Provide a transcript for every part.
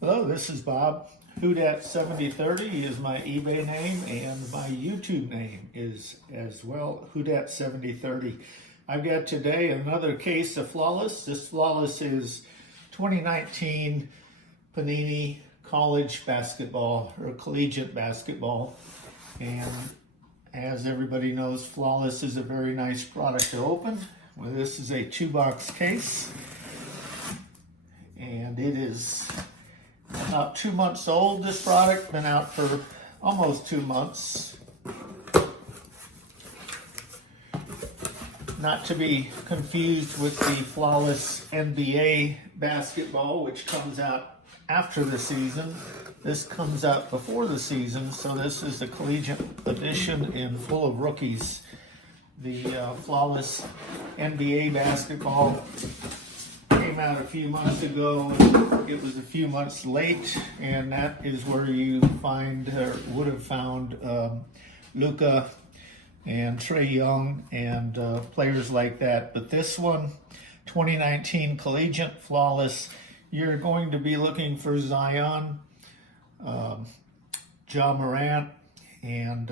Hello, this is Bob. Whodat7030 is my eBay name, and my YouTube name is as well Whodat7030. I've got today another case of Flawless. This Flawless is 2019 Panini College basketball or collegiate basketball. And as everybody knows, Flawless is a very nice product to open. Well, this is a 2-box case, and it is about 2 months old. This product been out for almost 2 months. Not to be confused with the Flawless NBA basketball, which comes out after the season. This comes out before the season, so this is the collegiate edition and full of rookies. The Flawless NBA basketball came out a few months ago. It was a few months late, and that is where you find or would have found Luka and Trae Young and players like that. But this one, 2019 Collegiate Flawless, you're going to be looking for Zion, Ja Morant, and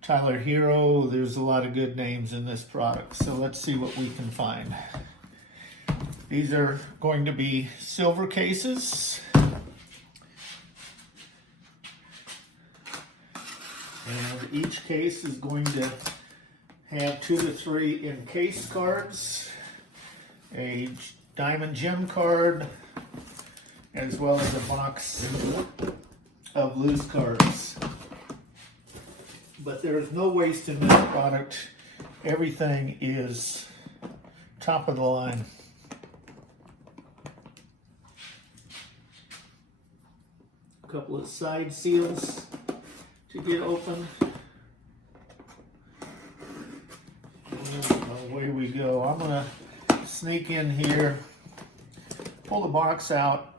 Tyler Hero. There's a lot of good names in this product, so let's see what we can find. These are going to be silver cases. And each case is going to have 2 to 3 Encase cards, a diamond gem card, as well as a box of loose cards. But there is no waste in this product. Everything is top of the line. Couple of side seals to get open. And away we go. I'm gonna sneak in here, pull the box out,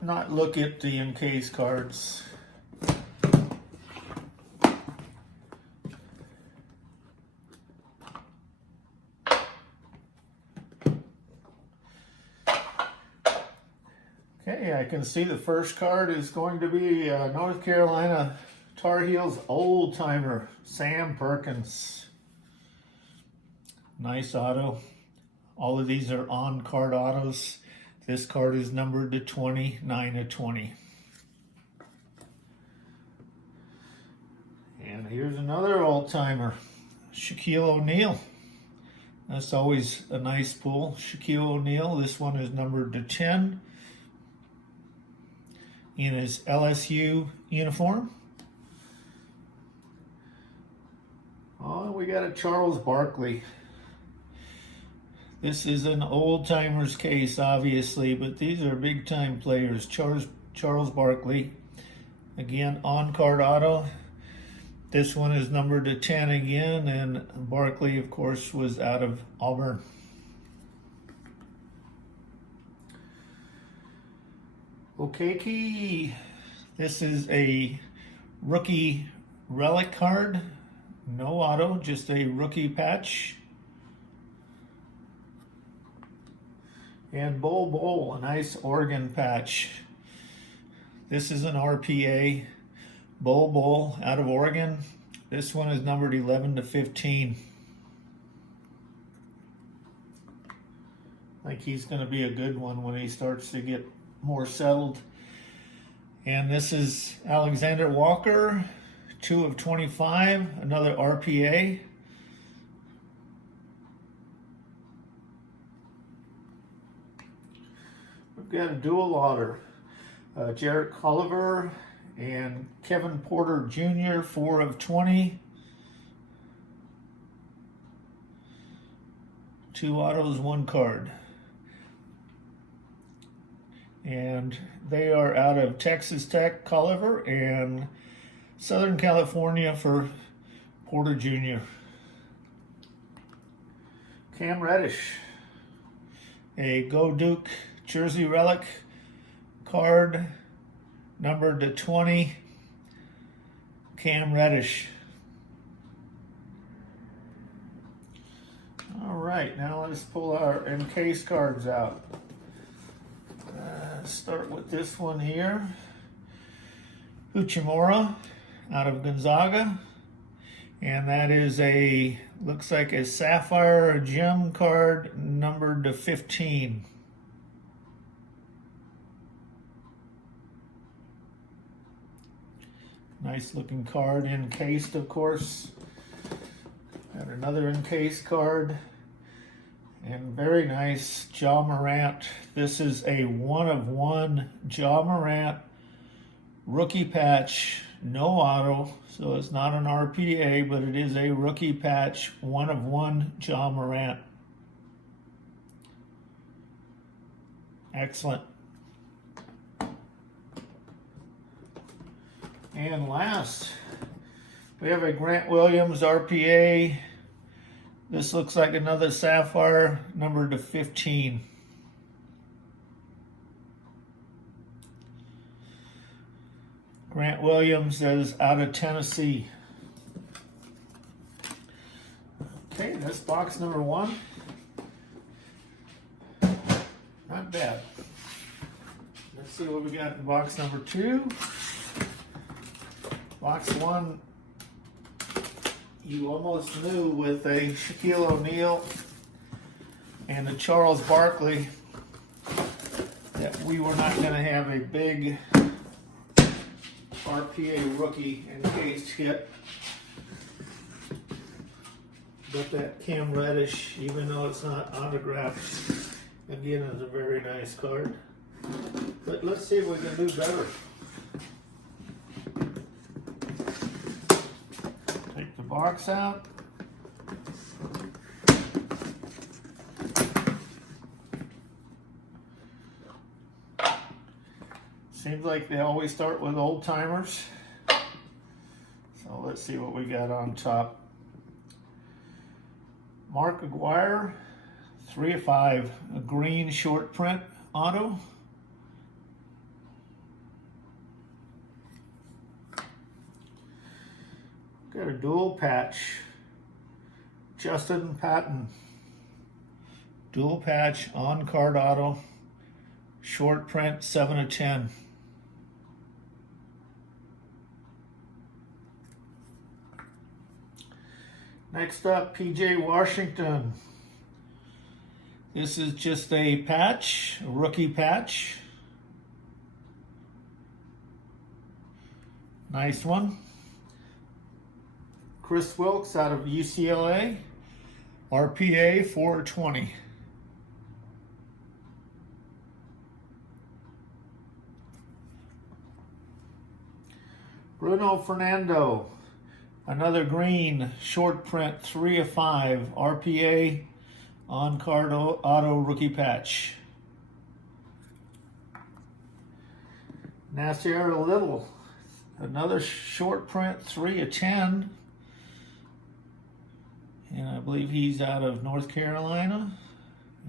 not look at the Encase cards. Okay, I can see the first card is going to be North Carolina Tar Heels old timer, Sam Perkins. Nice auto. All of these are on-card autos. This card is numbered to 20, 9 of 20. And here's another old timer, Shaquille O'Neal. That's always a nice pull. Shaquille O'Neal, this one is numbered to 10. In his LSU uniform. Oh, we got a Charles Barkley. This is an old timers case, obviously, but these are big time players. Charles Barkley, again, on card auto. This one is numbered to 10 again, and Barkley, of course, was out of Auburn. Okay, this is a rookie relic card. No auto, just a rookie patch. And Bol, a nice Oregon patch. This is an RPA. Bol out of Oregon. This one is numbered 11 to 15. I think he's going to be a good one when he starts to get more settled. And this is Alexander Walker, 2 of 25, another RPA. We've got a dual auto, Jarrett Culver and Kevin Porter Jr., 4 of 20. 2 autos, 1 card. And they are out of Texas Tech, Culver, and Southern California for Porter Jr. Cam Reddish, a Go Duke jersey relic card, numbered to 20, Cam Reddish. All right, now let's pull our Encase cards out. Let's start with this one here. Uchimura out of Gonzaga. And that is looks like a Sapphire gem card numbered to 15. Nice looking card, encased of course. Got another encased card. And very nice Ja Morant. This is a 1/1 Ja Morant rookie patch, no auto, so it's not an RPA, but it is a rookie patch, 1/1 Ja Morant. Excellent. And last, we have a Grant Williams RPA. This looks like another Sapphire, numbered to 15. Grant Williams is out of Tennessee. Okay, that's box number 1. Not bad. Let's see what we got in box number 2. Box 1, you almost knew with a Shaquille O'Neal and a Charles Barkley that we were not going to have a big RPA rookie encased hit. But that Cam Reddish, even though it's not autographed, again is a very nice card. But let's see if we can do better. Take the box out. Seems like they always start with old timers. So let's see what we got on top. Mark Aguirre, 3/5, a green short print auto. Got a dual patch, Justin Patton. Dual patch on card auto, short print, 7/10. Next up, PJ Washington. This is just a patch, a rookie patch. Nice one. Chris Wilkes out of UCLA, RPA 4/20. Bruno Fernando, another green short print, 3/5, RPA on card auto rookie patch. Nasir Little, another short print, 3/10. And I believe he's out of North Carolina.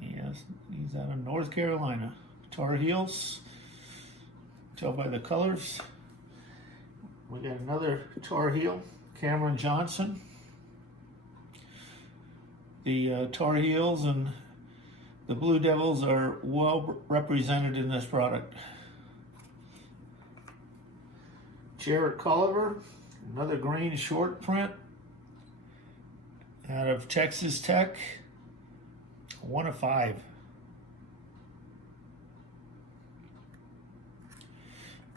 Yes, he's out of North Carolina. Tar Heels. Tell by the colors. We got another Tar Heel, Cameron Johnson. The Tar Heels and the Blue Devils are well represented in this product. Jarrett Culliver, another green short print out of Texas Tech, 1/5.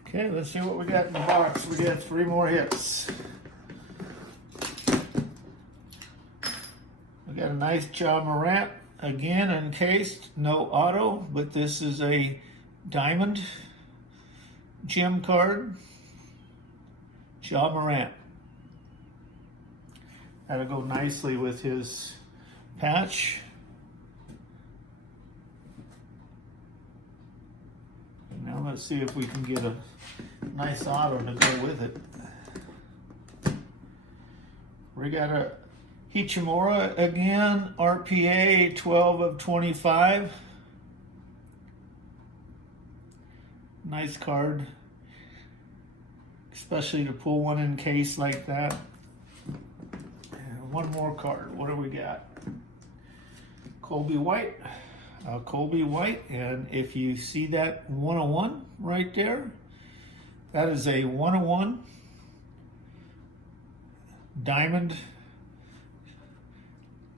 Okay, let's see what we got in the box. We got 3 more hits. We got a nice Ja Morant, again encased, no auto, but this is a diamond gem card. Ja Morant. That'll go nicely with his patch. And now let's see if we can get a nice auto to go with it. We got a Hichimura again, RPA 12/25. Nice card, especially to pull one in case like that. And one more card. What do we got? Colby White, Colby White, and if you see that 101 right there, that is a 101 diamond,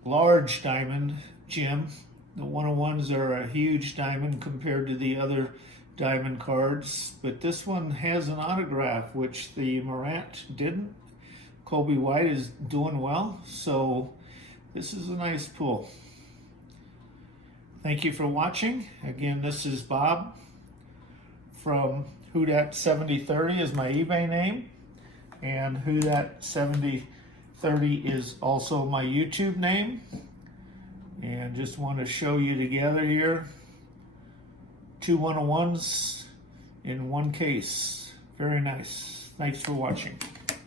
large diamond gem. The 101s are a huge diamond compared to the other diamond cards, but this one has an autograph, which the Morant didn't. Colby White is doing well, so this is a nice pull. Thank you for watching. Again, this is Bob from Whodat7030 is my eBay name, and Whodat7030 is also my YouTube name. And just want to show you together here, 2 101s in one case. Very nice. Thanks for watching.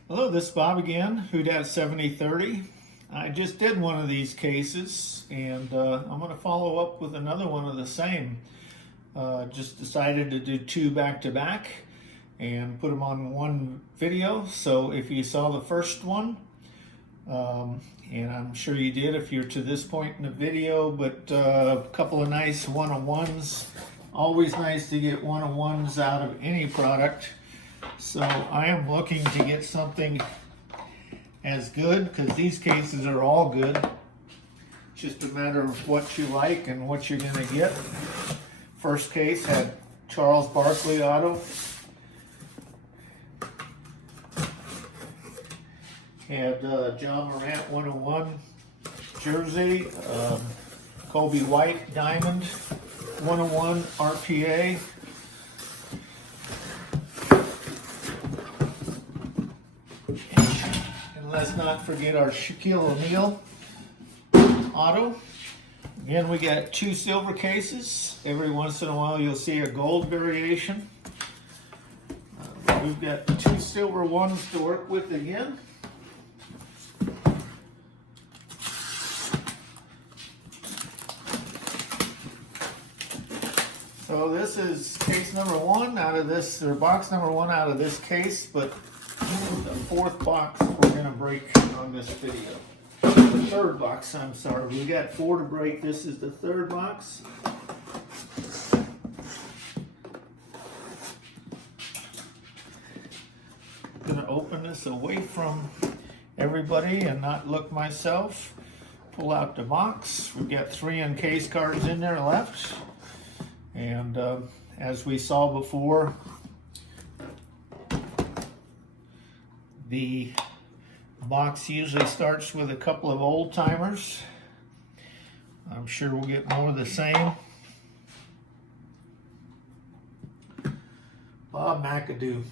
Hello, this is Bob again, Whodat7030. I just did one of these cases, and I'm going to follow up with another one of the same. Just decided to do 2 back-to-back and put them on one video. So if you saw the first one, and I'm sure you did if you're to this point in the video, but a couple of nice 101s. Always nice to get 101s out of any product. So I am looking to get something as good, because these cases are all good. It's just a matter of what you like and what you're going to get. First case had Charles Barkley auto. Had John Morant 101 jersey, Colby White diamond 101 RPA, and let's not forget our Shaquille O'Neal auto. Again, we got 2 silver cases. Every once in a while you'll see a gold variation. We've got 2 silver ones to work with again. So this is case number 1 out of this, or box number 1 out of this case, but the 4th box we're going to break on this video. The 3rd box, I'm sorry. We got 4 to break. This is the 3rd box. I'm going to open this away from everybody and not look myself. Pull out the box. We've got 3 Encase cards in there left. And as we saw before, the box usually starts with a couple of old timers. I'm sure we'll get more of the same. Bob McAdoo.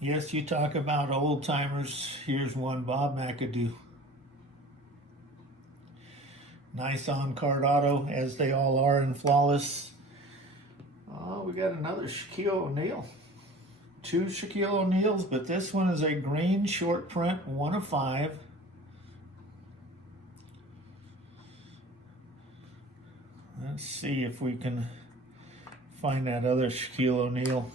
Yes, you talk about old timers. Here's one, Bob McAdoo. Nice on-card auto, as they all are in Flawless. Oh, we got another Shaquille O'Neal. 2 Shaquille O'Neals, but this one is a green short print, 1 of 5. Let's see if we can find that other Shaquille O'Neal.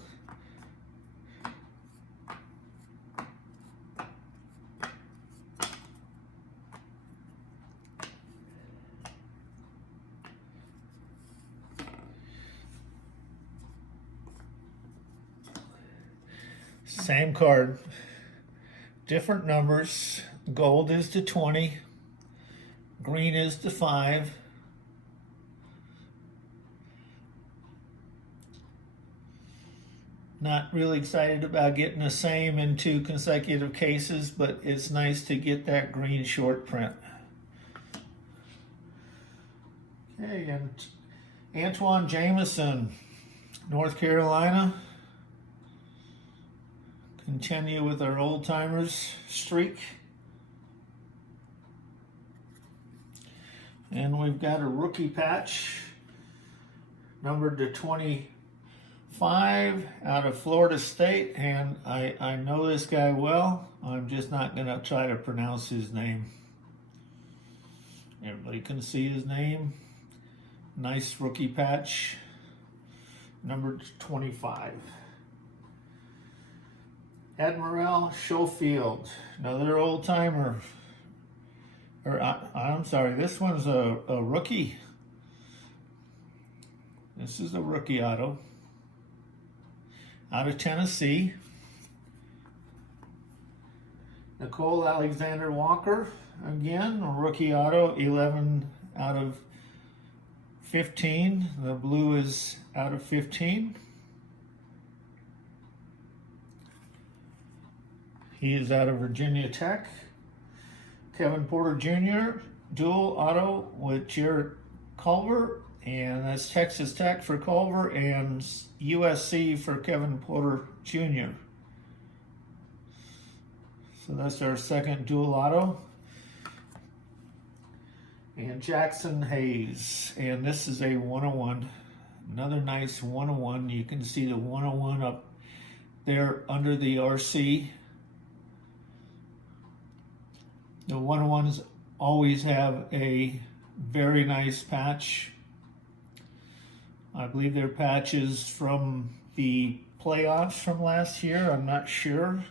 Same card, different numbers. Gold is to 20, green is to 5. Not really excited about getting the same in 2 consecutive cases, but it's nice to get that green short print. Okay, and Antoine Jameson, North Carolina. Continue with our old timers streak. And we've got a rookie patch numbered to 25 out of Florida State, and I know this guy well. I'm just not going to try to pronounce his name. Everybody can see his name. Nice rookie patch numbered to 25. Admiral Schofield, another old timer. I'm sorry, this one's a rookie. This is a rookie auto. Out of Tennessee. Nicole Alexander Walker, again, a rookie auto, 11 out of 15. The blue is out of 15. He is out of Virginia Tech. Kevin Porter Jr., dual auto with Jared Culver, and that's Texas Tech for Culver and USC for Kevin Porter Jr. So that's our second dual auto. And Jackson Hayes, and this is a 101. Another nice 101. You can see the 101 up there under the RC. The 101s always have a very nice patch. I believe they're patches from the playoffs from last year. I'm not sure.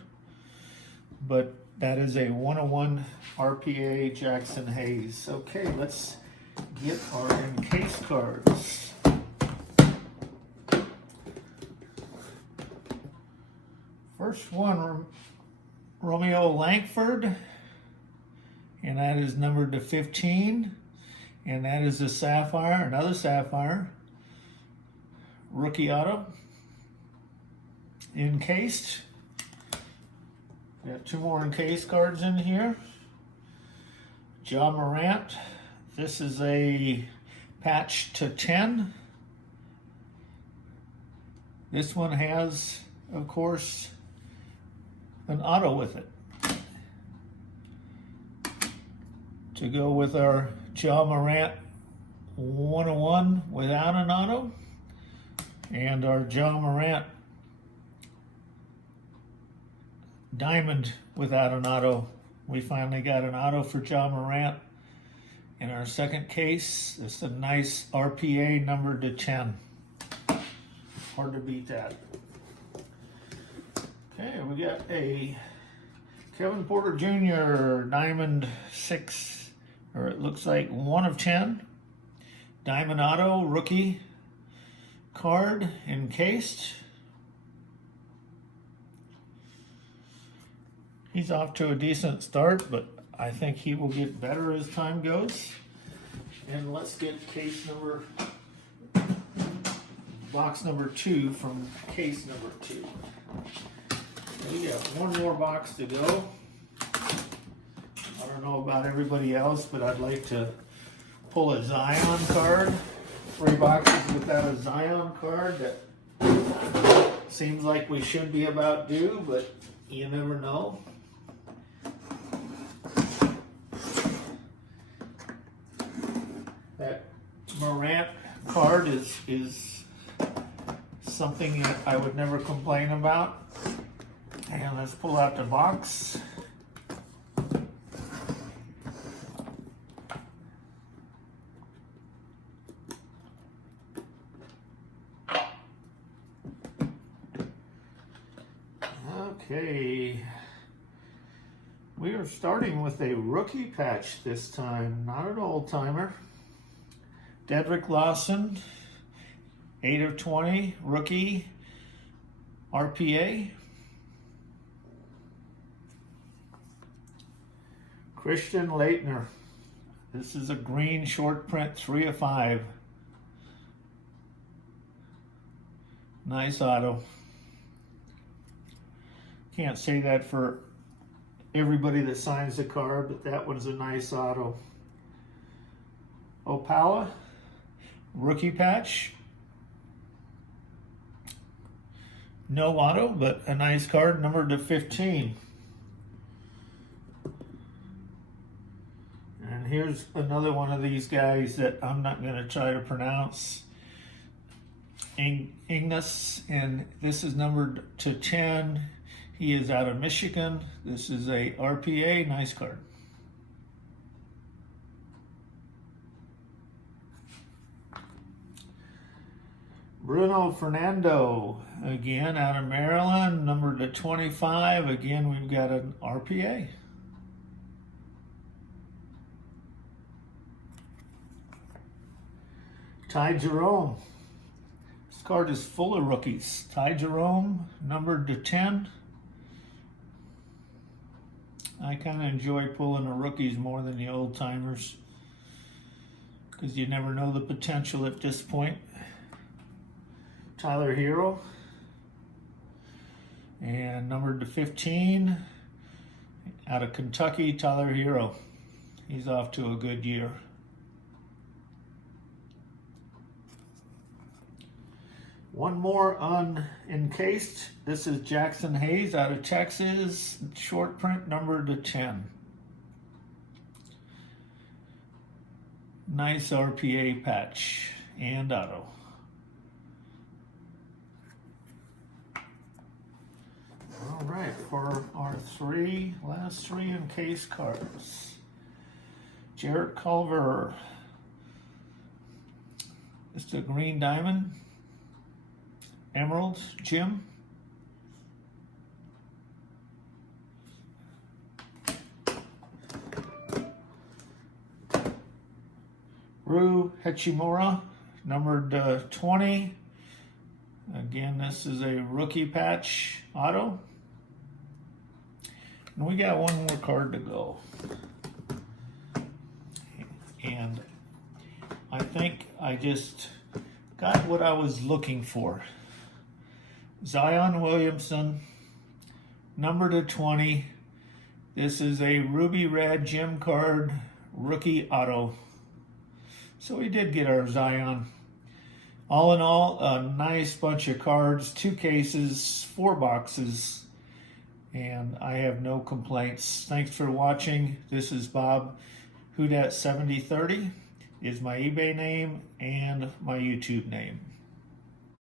But that is a 101 RPA Jackson Hayes. Okay, let's get our Encase cards. First one, Romeo Langford, and that is numbered to 15, and that is a Sapphire, another Sapphire, rookie auto, encased. Got two more Encase cards in here. John Morant. This is a patch to 10. This one has, of course, an auto with it. To go with our John Morant 101 without an auto. And our John Morant Diamond without an auto. We finally got an auto for John Morant in our second case. It's a nice RPA numbered to 10. Hard to beat that. Okay, we got a Kevin Porter Jr. Diamond 6, or it looks like 1 of 10. Diamond auto, rookie card, encased. He's off to a decent start, but I think he will get better as time goes. And let's get box number 2 from case number 2. We got one more box to go. I don't know about everybody else, but I'd like to pull a Zion card. 3 boxes without a Zion card. That seems like we should be about due, but you never know. That Morant card is something that I would never complain about. And let's pull out the box. Okay. We are starting with a rookie patch this time, not an old timer. Dedrick Lawson, 8 of 20, rookie, RPA. Christian Laettner, this is a green short print, 3 of 5. Nice auto. Can't say that for everybody that signs the card, but that one's a nice auto. Opala, rookie patch. No auto, but a nice card, numbered to 15. And here's another one of these guys that I'm not going to try to pronounce. Ignas, and this is numbered to 10. He is out of Michigan. This is a RPA, nice card. Bruno Fernando, again out of Maryland, numbered to 25. Again, we've got an RPA. Ty Jerome, card is full of rookies. Ty Jerome, numbered to 10. I kind of enjoy pulling the rookies more than the old timers because you never know the potential at this point. Tyler Hero, and numbered to 15, out of Kentucky, Tyler Hero. He's off to a good year. One more unencased. This is Jackson Hayes out of Texas, short print, numbered to 10. Nice RPA patch and auto. All right, for our last three encased cards. Jarrett Culver. It's the green diamond. Emerald, Jim. Ryu Hachimura, numbered 20. Again, this is a rookie patch auto. And we got one more card to go. And I think I just got what I was looking for. Zion Williamson, numbered to 20. This is a ruby red gem card rookie auto. So we did get our Zion. All in all, a nice bunch of cards, 2 cases, 4 boxes, and I have no complaints. Thanks for watching. This is Bob. Whodat7030 is my eBay name and my YouTube name.